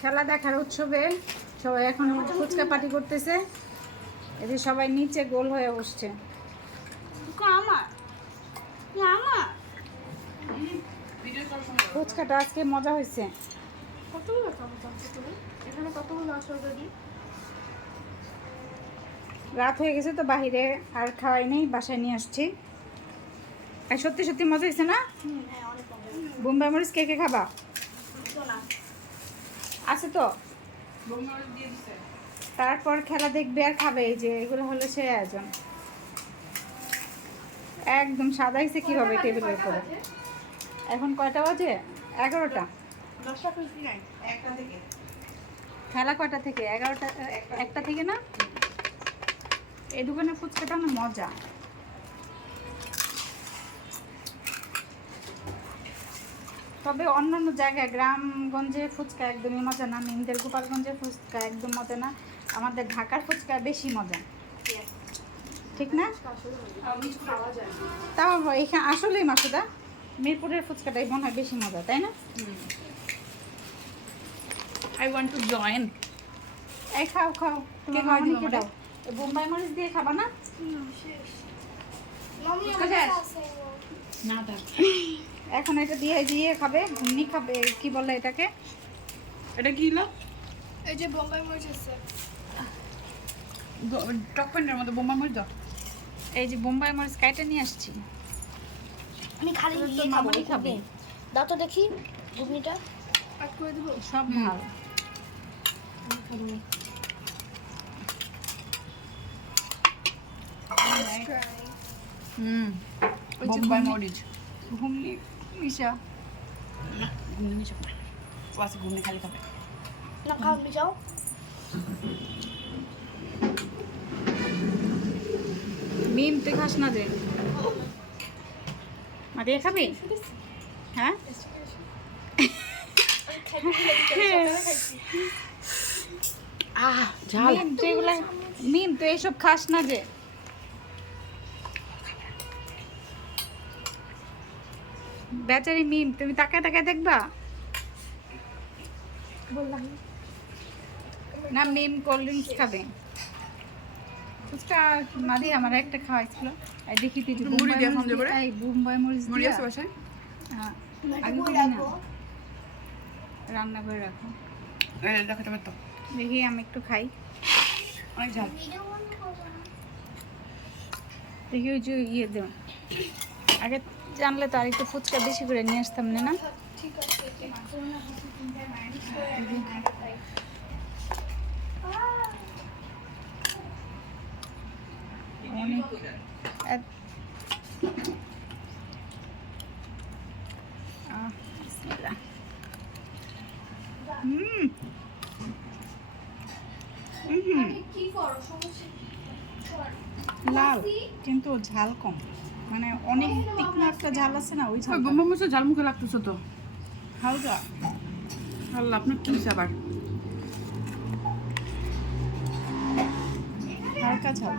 খেলা দেখার উৎসবে সবাই এখন ফুচকা পার্টি করতেছে। এদের সবাই নিচে গোল হয়ে বসছে। ফুচকাটা আজকে মজা হয়েছে। রাত হয়ে গেছে তো বাহিরে আর খাওয়াই নেই, বাসায় নিয়ে আসছি। আর সত্যি সত্যি মজা হয়েছে না? বোম্বাই মরিচ কে কে খাবা? আছে তো। তারপর খেলা দেখবে আর খাবে। এই যে এগুলো হলো সে আয়োজন, একদম সাজাইছে কিভাবে টেবিলের উপরে। এখন কয়টা বাজে? 11টা। খেলা কয়টা থেকে? 11টা, 1টা থেকে না? এই দোকানের ফুচকাটা না মজা। তবে অন্যান্য জায়গায় গ্রামগঞ্জে ফুচকা একদমই মজা না। মিমদের গোপালগঞ্জের ফুচকা একদম মজা না। আমাদের ঢাকার ফুচকা বেশি মজা, ঠিক না? তাও এখানে আসলেই মাসুদা মিরপুরের ফুচকাটাই মনে হয় বেশি মজা, তাই না? I want to join. এই খাও খাও, তোমার মামনিকে দাও। বোম্বাই মরিচ দিয়ে খাবা না? না দাও। এখন এটা দিয়ে দিয়ে খাবে, ঘুগনি খাবে। কি বলে এটাকে? এটা কি হলো? এই যে বোম্বাই মরিচ আছে। টক প্যান্টের মধ্যে বোমা মরিচ দাও। এই যে বোম্বাই মরিচ কাইটা নিয়ে আসছি। আমি খালি তো ইয়ে খাবো, মামনি খাবে। দাও তো দেখি ঘুগনিটা। অ্যাড করে দিব। সব ভালো। বোম্বাই মরিচ। ঘুগনি মিশা। না, ঘুগনি মিশাও না। ও আছে ঘুগনি খালি খাবে। না খাও মিশাও। মিম তুই খাস না যে? মারিয়া খাবি? হ্যাঁ, ঝাল। মিম তুই এগুলা, মিম তুই এইসব খাস না যে? বেচারি মিম, তুমি তাকায় তাকায় দেখবা না? মিম কোল্ড ড্রিঙ্কস খাবে। ফুচকা মাদি আমার একটা খাওয়াইছিল। এই দেখি তুই যে মুড়ি বোম্বাই দিয়ে মরিচ খাওয়াতে পারে? দিয়ে- এই বোম্বাই মরিচ মরিচ দিয়া- আছে বাসায়? হ্যাঁ, আগে আগে করে করি না, রাখবো। রান্না করে রাখো। দেখাতে পারতো। দেখি আমি একটু খাই। অনেক ঝাল। দেখি ওই যে ইয়ে দেব। আগে জানলে তো আর একটু ফুচকা বেশি করে নিয়ে আসতাম না। না ঠিক আছে। অনেক বিসমিল্লাহ। হুম কি করো সমস্যা? লাল কিন্তু ঝাল কম, মানে অনেক তীক্ষ্ণ একটা ঝাল আছে না, ওই ঝাল বোম্বাই মরিচের ঝাল মুখে লাগতেছে তো। হালকা। আল্লাহ, আপনার কি হয়েছে আবার? হালকা ঝাল।